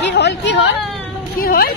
কি হল কি হল কি হল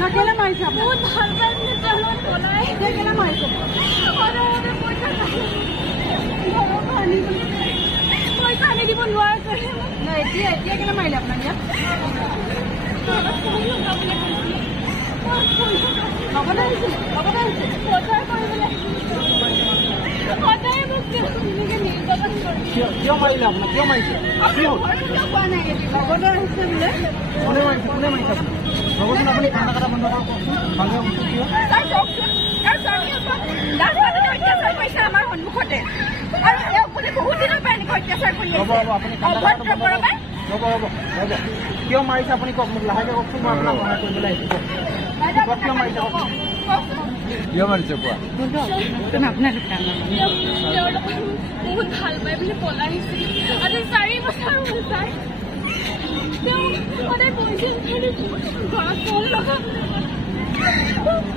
Naquela mais já. Muito rápido, me tornou tolar. Naquela mais. Ora, ora, poisa nahi. Não, pani. Poisa nahi di bonwar kare. Nahi, dia kena mai la apna ya. Baba nahi. Poisa koi bole. Poisa muke ke nahi baba koi. क्यों मारी ना अपना क्यों मारी क्यों क्यों पाना है ये बगोदर से बोले उन्हें मारी बगोदर अपनी खाना खाता बंद करो खाना उनको क्यों सर डॉक्टर यार सर ये लास्ट बार तो क्या सर पैसा हमारे हन्मुखते और ये बोले बहुत दिन पहले कोई कैसा कोई है बाबा अपनी खाना खाता बंद करो बाबा क्यों मारी से अपनी को लहाई को मैं अपना खाना कोई बोला है क्यों मारी क्यों मारी से बुआ तुम अपना रुकना बहुत ভাল পাই বুলি পলা আহিছিল আজি 4 বছৰ হ'ল তাই মই পইচা খালি ঘৰত কল লগা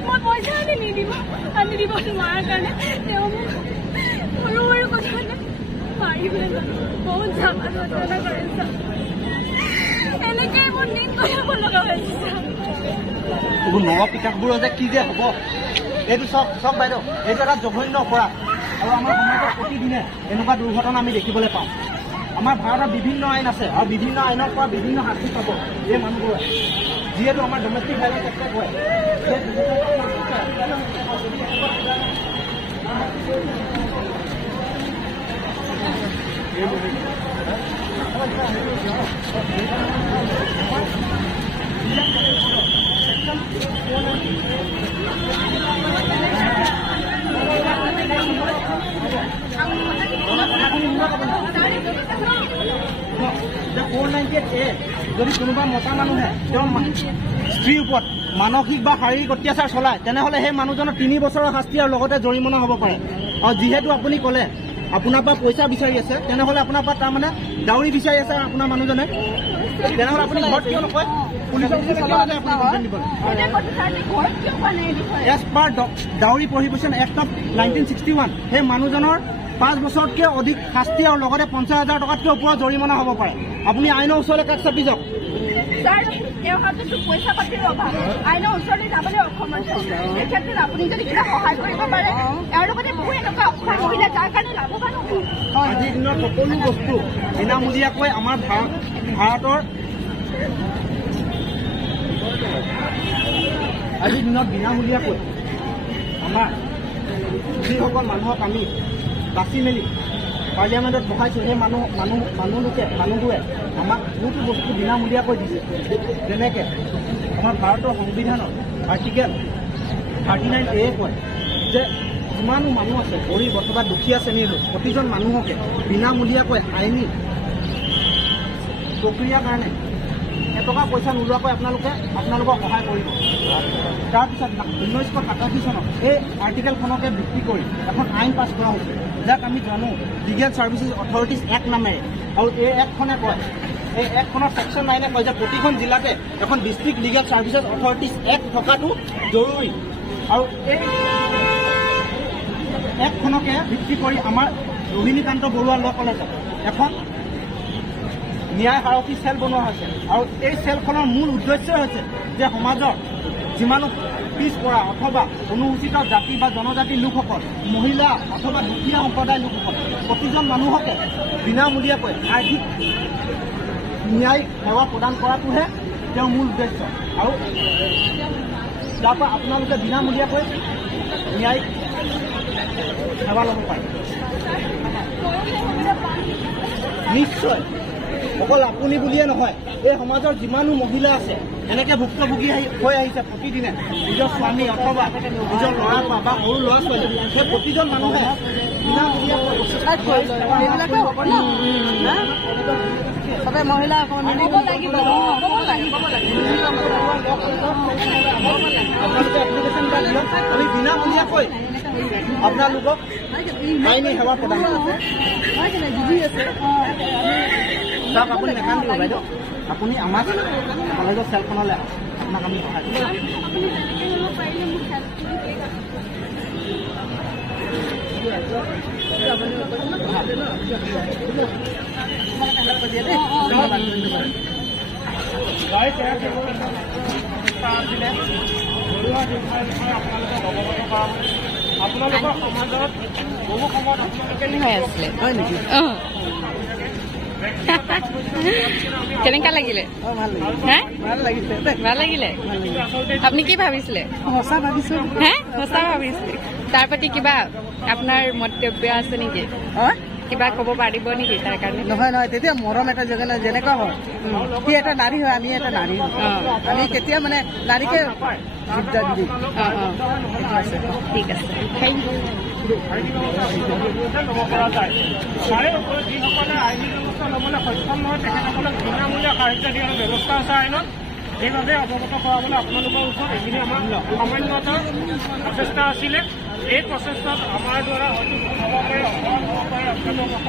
মই পইচা আনি দিব নোৱাৰাৰ কাৰণে তেওঁ সৰু সৰু কথা মাৰি পেলাই বহুত ঝামেলা কৰিছে এনেকৈ মোৰ দিন কৰিব লগা হৈছে নৱ পিতাকবোৰ যে কি যে হ'ব এইটো চব বাইদেউ এইটো এটা জঘন্য অপৰাধ আৰু আমাৰ সমাজত প্ৰতিদিনে এনেকুৱা দুৰ্ঘটনা আমি দেখিবলৈ পাওঁ আমাৰ ভাৰতত বিভিন্ন আইন আছে আৰু বিভিন্ন আইনৰ পৰা বিভিন্ন শাস্তি পাব এই মানুহবোৰে যিহেতু আমাৰ ডমেষ্টিক ভাইলেন্স এক্টত হয় যদি কোনোবা মতা মানুহে তেওঁ স্ত্ৰীৰ ওপৰত মানসিক বা শাৰীৰিক অত্যাচাৰ চলায় তেনেহ'লে সেই মানুহজনৰ 3 বছৰৰ শাস্তি আৰু লগতে জৰিমনা হ'ব পাৰে আৰু যিহেতু আপুনি ক'লে আপোনাৰ পৰা পইচা বিচাৰি আছে তেনেহ'লে আপোনাৰ পৰা তাৰমানে ডাউৰি বিচাৰি আছে আপোনাৰ মানুহজনে তেনেহ'লে আপুনি ঘৰত কিয় নকয় পুলিচক কিয় নাযায় আপুনি কমপ্লেইন দিবলৈ as per dowry prohibition act of 1961 সেই মানুহজনৰ 5 বছৰতকৈ অধিক শাস্তি আৰু লগতে 50,000 টকাতকৈ ওপৰত জৰিমনা হ'ব পাৰে আপুনি আইনৰ ওচৰলৈ কাষ চাপি যাওক ছাৰ এওঁ হাততো পইচা পাতিৰ অভাৱ আইনৰ ওচৰলৈ যাবলৈ অসমৰ্থ এই ক্ষেত্ৰত আপুনি যদি কিবা সহায় কৰিব পাৰে এওঁৰ লগতে বহু এনেকুৱা অসহায় মহিলা যাৰ কাৰণে লাভৱান হ'ব আজিৰ দিনত সকলো বস্তু বিনামূলীয়াকৈ আমাৰ ভাৰতৰ আজিৰ দিনত বিনামূলীয়াকৈ আমাৰ যিসকল মানুহক আমি বাছি মেলি পাৰ্লিয়ামেণ্টত বহাইছোঁ সেই মানুহবোৰে আমাক বহুতো বস্তু বিনামূলীয়াকৈ দিছে যেনেকৈ আমাৰ ভাৰতৰ সংবিধানৰ আৰ্টিকেল 39A কয় যে যিমানো মানুহ আছে গৰীব অথবা দুখীয়া শ্ৰেণীৰ লোক প্ৰতিজন মানুহকে বিনামূলীয়াকৈ আইনী প্ৰক্ৰিয়াৰ কাৰণে এটকা পইচা নোলোৱাকৈ আপোনালোকক সহায় কৰিব তাৰপিছত 1987 চনত এই আৰ্টিকেলখনকে ভিত্তি কৰি এখন আইন পাছ কৰা হৈছে যাক আমি জানো লিগেল ছাৰ্ভিচেছ অথৰিটিজ এক্ট নামেৰে আৰু এই এক্টখনে কয় এই এক্টখনৰ ছেকশ্যন 9 কয় যে প্ৰতিখন জিলাতে এখন district legal services authorities act থকাটো জৰুৰী আৰু এই এক্টখনকে ভিত্তি কৰি আমাৰ ৰোহিণীকান্ত বৰুৱা ল কলেজত এখন ন্যায় সাৰথী চেল বনোৱা হৈছে আৰু এই চেলখনৰ মূল উদ্দেশ্য হৈছে যে সমাজৰ যিমানো পিছপৰা অথবা অনুসূচিত জাতি বা জনজাতিৰ লোকসকল মহিলা অথবা দুখীয়া সম্প্ৰদায়ৰ লোকসকল প্ৰতিজন মানুহকে বিনামূলীয়াকৈ আৰ্থিক ন্যায় সেৱা প্ৰদান কৰাটোহে তেওঁৰ মূল উদ্দেশ্য আৰু যাৰ পৰা আপোনালোকে বিনামূলীয়াকৈ ন্যায়িক সেৱা ল'ব পাৰে নিশ্চয় অকল আপুনি বুলিয়ে নহয় এই সমাজৰ যিমানো মহিলা আছে এনেকৈ ভুক্তভোগী হৈ আহিছে প্ৰতিদিনে নিজৰ স্বামী অথবা নিজৰ ল'ৰা বা সৰু ল'ৰা ছোৱালী সেই প্ৰতিজন মানুহে সবে মহিলা আপোনালোকে এপ্লিকেশ্যন এটা দিয়ক আমি বিনামূলীয়াকৈ আপোনালোকক আইনী সেৱা প্ৰদান চাওক আপুনি নেকান্দিব বাইদেউ আপুনি আমাক কলেজৰ চেলখনলৈ আপোনাক আমি সহায় আপোনালোকৰ সমাজত বহু সময়ত হয় নেকি কেনেকা লাগিলে ভাল লাগিলে আপুনি কি ভাবিছিলে সঁচা ভাবিছো হে সঁচা ভাবিছিলে তাৰ প্ৰতি কিবা আপোনাৰ মন্তব্য আছে নেকি কিবা ক'ব পাৰিব নেকি তাৰ কাৰণে নহয় নহয় তেতিয়া মৰম এটা জগা যেনেকুৱা হয় সি এটা নাৰী হয় আমি এটা নাৰী আমি কেতিয়া মানে নাৰীকে ঠিক আছে ল'ব পৰা যায় তাৰে ওপৰত যিসকলে আইনী ব্যৱস্থা ল'বলৈ সক্ষম নহয় তেখেতসকলক বিনামূলীয়া সাহায্য দিয়াৰ ব্যৱস্থা আছে আইনত সেইবাবে অৱগত কৰাবলৈ আপোনালোকৰ ওচৰত এইখিনি আমাৰ সামান্যতম প্ৰচেষ্টা আছিলে এই প্ৰচেষ্টাত আমাৰ দ্বাৰা হয়তো হ'ব পাৰে অপৰাধ হ'ব পাৰে আপোনালোকৰ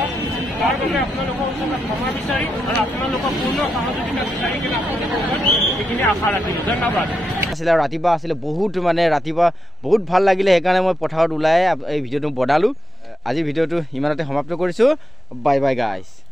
তাৰ বাবে আপোনালোকৰ ওচৰত ক্ষমা বিচাৰি আৰু আপোনালোকৰ পূৰ্ণ সহযোগিতা বিচাৰি কিনে আপোনালোকৰ ওচৰত এইখিনি আশা ৰাখিলোঁ ধন্যবাদ আছিলে আৰু ৰাতিপুৱা আছিলে বহুত মানে ৰাতিপুৱা বহুত ভাল লাগিলে সেইকাৰণে মই পথাৰত ওলাই এই ভিডিঅ'টো বনালোঁ আজি ভিডিঅ'টো ইমানতে সমাপ্ত কৰিছোঁ বাই বাই গাইজ